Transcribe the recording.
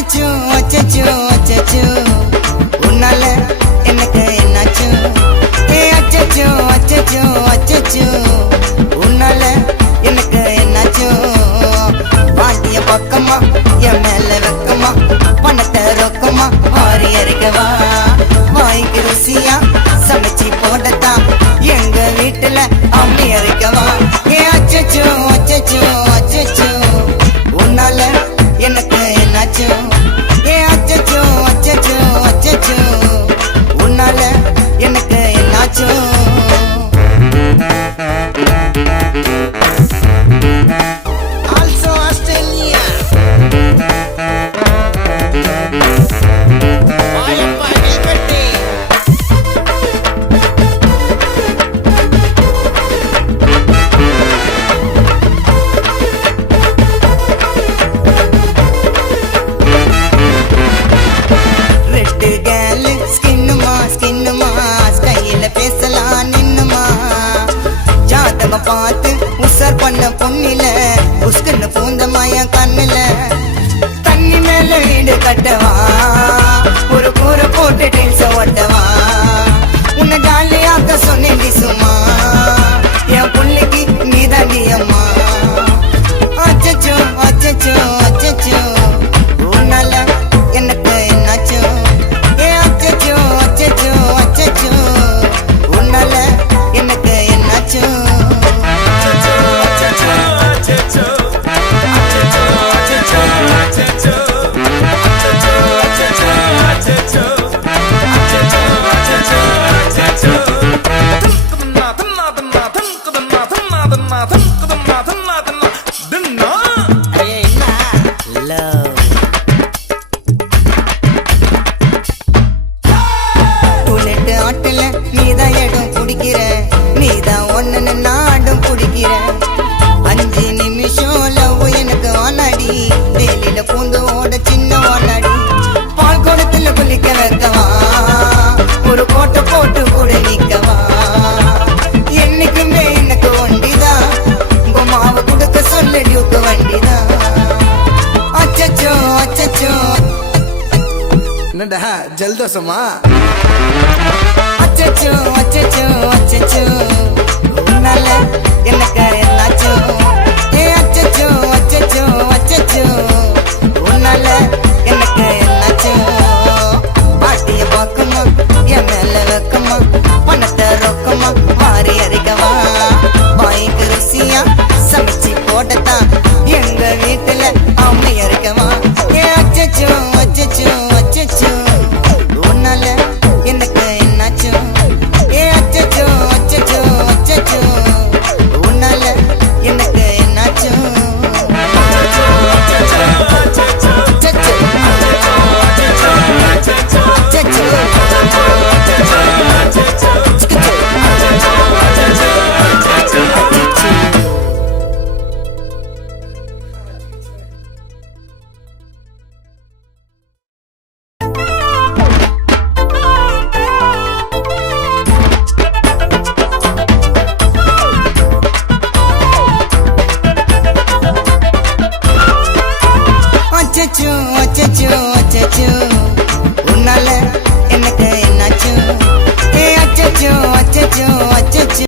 அச்சச்சோ அச்சச்சோ அச்சச்சோ உன்னால எனக்கு என்னாச்சு அச்சச்சோ அச்சச்சோ அச்சச்சோ உன்னால எனக்கு என்னாச்சு பாட்டிய பக்கமா என் மேல வெக்கமா பணத்தை ரொக்கமா வாரி அறிக்கவா வாய்க்கு ருசியா சமைச்சி போடத்தான் எங்க வீட்டுல அம்மி அறிக்கவா அச்சச்சோ அச்சச்சோ அச்சச்சோ உன்னால எனக்கு என்னாச்சு அச்சச்சோ அச்சச்சோ அச்சச்சோ உன்னால எனக்கு என்னாச்சு Also Australia. Vayappa Nilpetti. Red girl ஸ்கின்னுமா ஸ்கின்னுமா ஸ்கையில பேசலாம் நின்னுமா ஜாதகம் பார்த்து உசர் பண்ண பொண்ணில உஸ்குன்னு பூந்தமாய கண்ணுல தண்ணி மேல வீடு கட்டவா ஒரு கூரை போட்டு டென்ஸ ஓட்டவா உன்னை ஜாலியாக்க சொன்னேன் சும்மா என் புள்ளைக்கு நீதாண்டி அம்மா அச்சச்சோ அச்சச்சோ அச்சச்சோ உன்னால எனக்கு என்னாச்சோ அச்சச்சோ அச்சச்சோ அச்சச்சோ உன்னால எனக்கு என்னாச்சோ புல்லட்டு ஆட்டுல நீதான் இடம் பிடிக்கிற நீதான் ஒன்னு நாடும் பிடிக்கிற 5 நிமிஷம் லவ் எனக்கு வானாடி வேலியில பூந்து ஓட சின்ன வானாடி பால் குடத்துல குளிக்க வைக்கவா ஒரு கோட்டை போட்டு கூட நிக்கவா என்னைக்குமே எனக்கு ஒண்டிதான் மாவை கொடுக்க சொல்ல டியூக்கு வண்டிதான் அச்சச்சோ அச்சச்சோ என்னடா ஜல்தோஷமா அச்சச்சோ அச்சச்சோ அச்சச்சோ உன்னால எனக்கு என்னாச்சோ அச்சச்சோ அச்சச்சோ அச்சச்சோ உன்னால எனக்கு என்னாச்சோ பாட்டிய பக்கமா என் மேல வெக்கமா பணத்தை ரொக்கமா வாரி அறிக்கவா வாய்க்கு ருசியா சமைச்சி போடத்தான் எங்க வீட்டுல அம்மை அறிக்கவா அச்சச்சோ அச்சச்சோ அச்சச்சோ உன்னால எனக்கு என்னாச்சோ அச்சச்சோ அச்சச்சோ அச்சச்சோ உன்னால எனக்கு என்னாச்சோ அச்சச்சோ அச்சச்சோ அச்சச்சோ